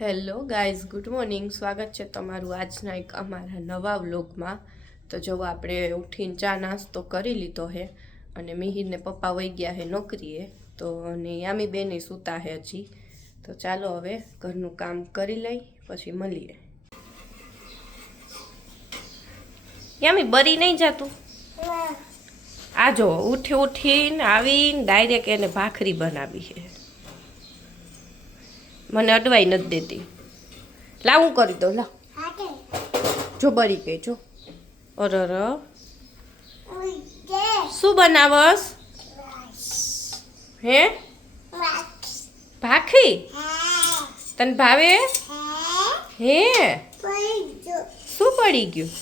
Hello guys, good morning. સ્વાગત છે તમારું આજના એક અમારા નવા વ્લોગમાં. તો જો આપણે ઉઠીને ચા નાસ્તો કરી લીધો છે અને મિહિરને પપ્પા વહી ગયા છે નોકરીએ. તો અને યામી બેન સૂતા છે હજી. તો ચાલો હવે ઘરનું કામ કરી લઈ, પછી મળીએ. યામી બરી નહીં જાતું? આ જો ઉઠીને આવીને ડાયરેક્ટ એને ભાખરી બનાવી છે. મને અડવાઈ નથી દેતી. લાવ હું કરી દઉં. લાવ જો બળી ગઈ જો. અરર શું બનાવસ? હે ભાખરી તને ભાવે? હે શું પડી ગયું?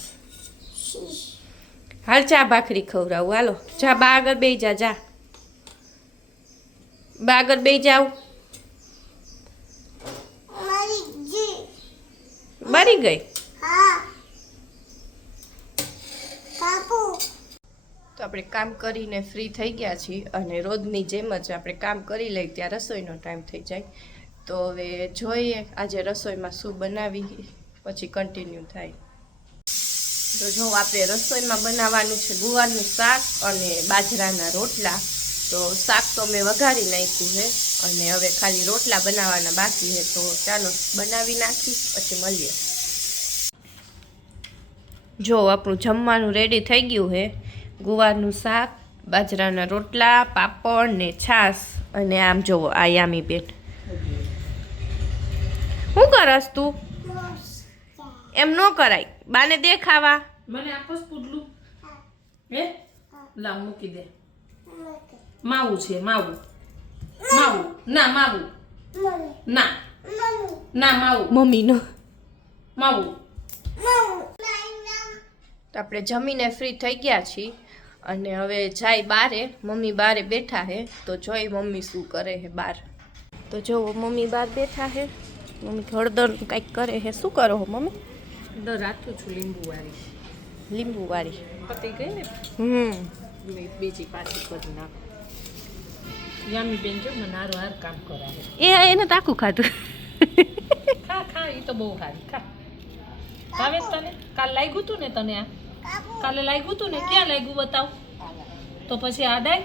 હાલ ચા ભાખરી ખવડાવું. હાલો જા બા આગળ બેસી જા. જા બા આગળ બેસી જાવ. બરી ગઈ? તો આપણે કામ કરીને ફ્રી થઈ ગયા છીએ અને રોજની જેમ જ આપણે કામ કરી લઈએ ત્યાં રસોઈનો ટાઈમ થઈ જાય. તો હવે જોઈએ આજે રસોઈમાં શું બનાવી, પછી કન્ટિન્યુ થાય. તો જો આપણે રસોઈમાં બનાવવાનું છે ગુવારનું શાક અને બાજરાના રોટલા. તો શાક તો મેં વઘારી નાખ્યું છે અને હવે ખાલી રોટલા બનાવવાના બાકી છે. તો ચાલો બનાવી નાખી, પછી મળીએ. જો આપણું જમવાનું રેડી થઈ ગયું છે. ગુવારનું શાક, બાજરાના રોટલા, પાપડ ને છાશ. અને આમ જોવો આ યામી બેન શું કરસ તું? એમ ન કરાય, બાને દે ખાવા. મને આપોસ પુડલું હે લાવ મૂકી દે. માવું છે માવું. માવું ના માવું ના ના માવું મમ્મીનો માવું. તો આપણે જમીને ફ્રી થઈ ગયા છીએ અને હવે જાય બારે. મમ્મી બારે બેઠા છે તો જોઈ મમ્મી શું કરે છે બાર. તો જો મમ્મી બાર બેઠા છે. મમ્મી હળદર કંઈક કરે છે. શું કરો છો મમ્મી? દર રાખું છું લીંબુવાળી. લીંબુવાળી પતી ગઈ ને? બીજી પાછી કરી નાખ. યામી બેન જો મને હારું હાર કામ કરાવે. એને તાકું ખાધું. ખા ખા, એ તો બહુ સારી. ખા ભાવે તને? કાલ લાગ્યું તું ને તને? આ કાલે લાગ્યું તું ને? ક્યાં લાગ્યું બતાવ તો. પછી આ ડાય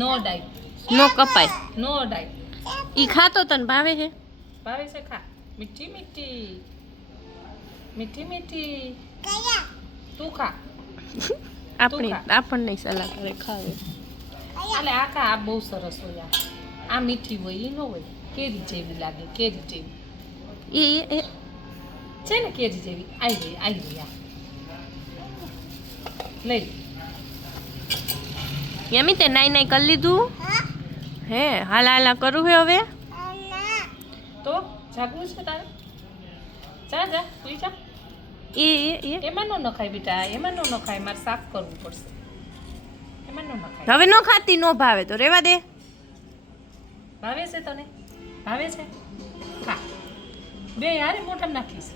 નો ડાય નો કપાય નો ડાય. ઈ ખાતો તને ભાવે છે? ભાવે છે. ખા. મીઠી મીઠી મીઠી મીઠી. તું ખા. આપણને સલાહ કરે ખાવે. એટલે આ ખા. આ બહુ સરસ હોય. આ મીઠી હોય, એ ન હોય. કેરી જેવી લાગે, કેરી જેવી એ છે ને, કેરી જેવી. આવી આ લઈ. યમી તે નાઈ નાઈ કરી લીધું હે? હાલા હાલા કરું હે હવે. તો જાગવું છે તારે? જા જા તું જા. એમાં નો નખાય બેટા, એમાં નો નખાય. મારે સાફ કરવું પડશે. એમાં નો નખાય. હવે નો ખાતી, નો ભાવે તો રેવા દે. ભાવે છે તને? ભાવે છે? ખા. બે યાર મોઢામાં નાખીશ.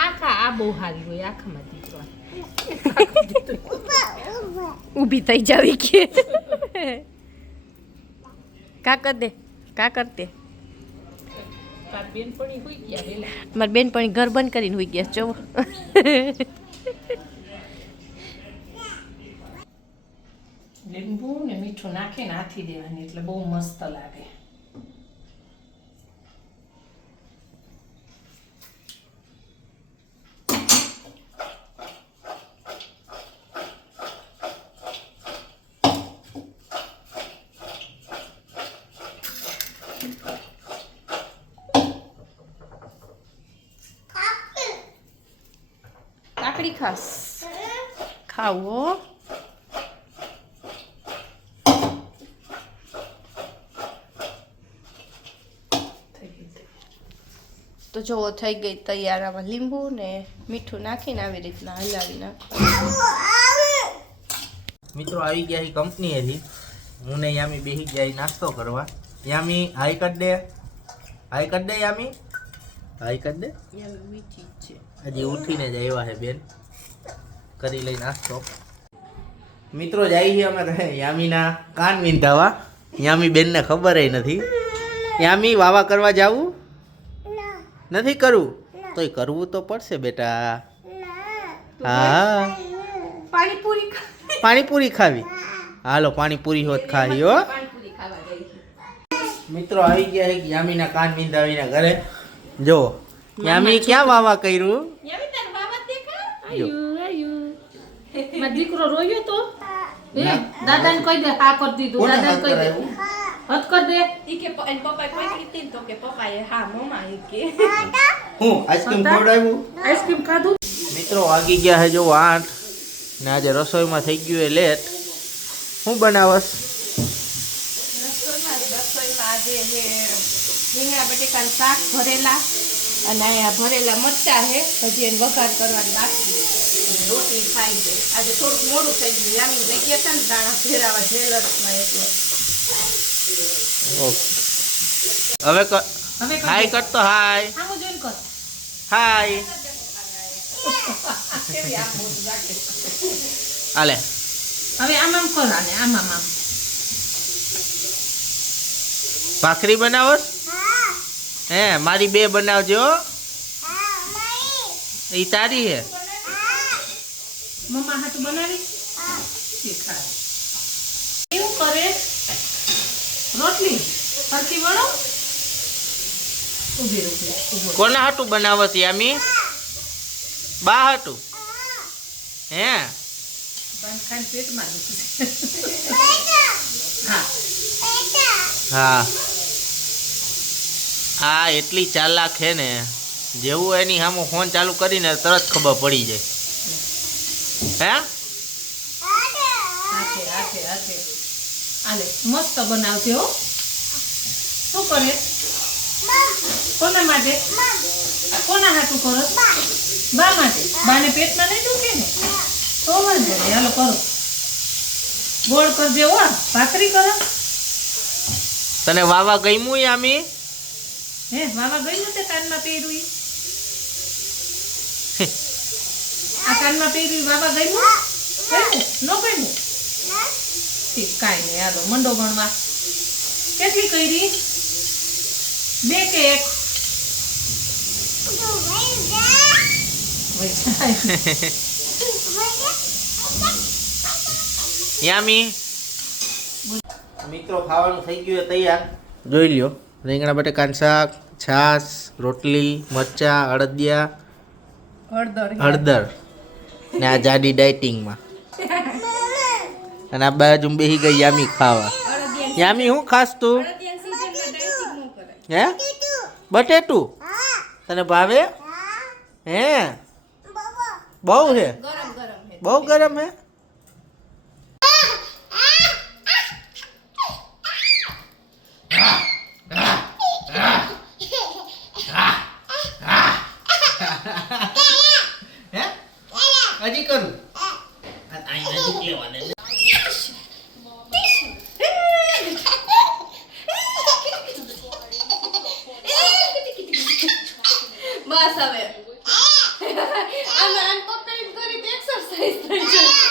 આ ખા. આ બહુ સારી હોય. આખામાં દીકરો ઊભી થઈ જાવી કે કા કર દે, કા કર દે. તાર બેનપણી હોઈ ગયા વેલા. મારી બેનપણી ઘર બંધ કરીને હોઈ ગયા. જો લીંબુ ને મીઠું નાખીને હાથી દેવાની એટલે બહુ મસ્ત લાગે. કાકડી ખાસ ખાવો. તો જો થઈ ગઈ તૈયાર. આમાં લીંબુ ને મીઠું નાખીને આવી રીતના હલાવી નાખો. મિત્રો આવી ગયા કંપનીએથી. હું ને યામી બેસી ગયા નાસ્તો કરવા. યામી હાઈ કર દે, હાઈ કર દે. યામી હાઈ કર દે. યામી મીઠી છે. હજી ઉઠીને જ આવ્યા છે બેન. કરી લઈ નાસ્તો. મિત્રો જાય છે અમે યામીના કાન વિંધાવા. યામી બેનને ખબર નથી. યામી વાવા કરવા જાવું? નથી કરવું તોય કરવું તો પડશે બેટા. હા પાણીપુરી પાણીપુરી ખાવી. હાલો પાણીપુરી હોત ખાવી હો. પાણીપુરી ખાવા ગઈ. મિત્રો આવી ગયા છે યામીના કાન વિંધાવીને ઘરે. જો યામી ક્યાં વાવા કર્યું. યામી તાર બાબા દેખા. જો. મારો દીકરો રોયો તો દાદાને કહી દે હા કરી દીધું. કોને દાદાને કહી દે કરાવ્યું? હદ કર દે. ઈ કે પપ્પા કોઈ કીધી ને તો કે પપ્પાએ હા મમ્મા ઈ કે હું આઈસ્ક્રીમ ખવડાવ્યું. આઈસ્ક્રીમ ખાધું. મિત્રો વાગી ગયા છે જો 8 ને આજે રસોઈમાં થઈ ગયું એ લેટ. હું બનાવસ. રસોઈમાં આજે છે રીંગણા બટેકાનું શાક ભરેલા અને અહીંયા ભરેલા મરચાં છે હજી એને વઘાર કરવાની બાકી અને રોટલી ખાઈ છે. આજે થોડુંક મોડું થઈ ગયું યામી લઈ ગયા હતા ને દાણા ફેરાવા જ્વેલર્સમાં એટલે હવે હવે હાય કર તો હાય હા હું જોઈન કર. હાય કેવી આમ મોઢું રાખે. હાલે. હવે આમ આમ કર આને આમ આમ આમ. ભાખરી બનાવસ. હે મારી 2 બનાવજો. ઈ તારી હે. મમ્મા હાટુ બનાવી શીખાય. એવું કરે રોટલી ફરતી વળો. ઊભી ઊભી કોના હાટું બનાવસ યામી. બા હાટું. હે ખાઈને પેટમાં દુખે. હા હા આ એટલી ચાલાક છે ને જેવું એની સામે ફોન ચાલુ કરીને તરત ખબર પડી જાય. હે હાથે હાથે હાથે આલે મસ્ત બનાવશે હો. શું કરે કોના માટે કોના હાટું કરો. બા માટે. બાને પેટમાં નહીં દુખે ને તો વાંધો નહીં. હાલો કરો ગોળ કરજે હો. ભાખરી કરો. તને વાવા ગમ્યું યામી. હે મામા ગઈ નતે કાનમાં પહેર્યું ઈ? આ કાનમાં પહેર્યું ઈ બાબા ગઈ નો ગયું ઠીક કાંઈ નહીં. હાલો મંડો ગણવા. કેટલી કરી 2 કે 1 યામી મિત્રો ખાવાનું થઈ ગયું તૈયાર. જોઈ લ્યો રીંગણા બટેકાનું શાક, છાશ, રોટલી, મરચા, અડદિયા, હળદર ને આ જાડી ડાયટિંગમાં. અને આ બાજુ બેસી ગઈ યામી ખાવા. યામી હું ખાસ તું. હે બટેટું તને ભાવે. હે બહુ છે. બહુ ગરમ હે. હજી કરું. બસ હવે આમાં પકડીને કરી તો એક્સરસાઇઝ થઈ જાય.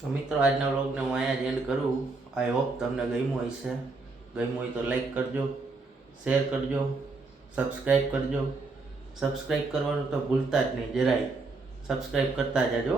તો મિત્રો આજના વ્લોગને હું અહીંયા જ એન્ડ કરું. આઈ હોપ તમને ગમ્યું હશે. ગમ્યું હોય તો લાઈક કરજો, શેર કરજો, સબસ્ક્રાઈબ કરજો. સબસ્ક્રાઈબ કરવાનું તો ભૂલતા જ નહીં જરાય. સબસ્ક્રાઈબ કરતા જાજો.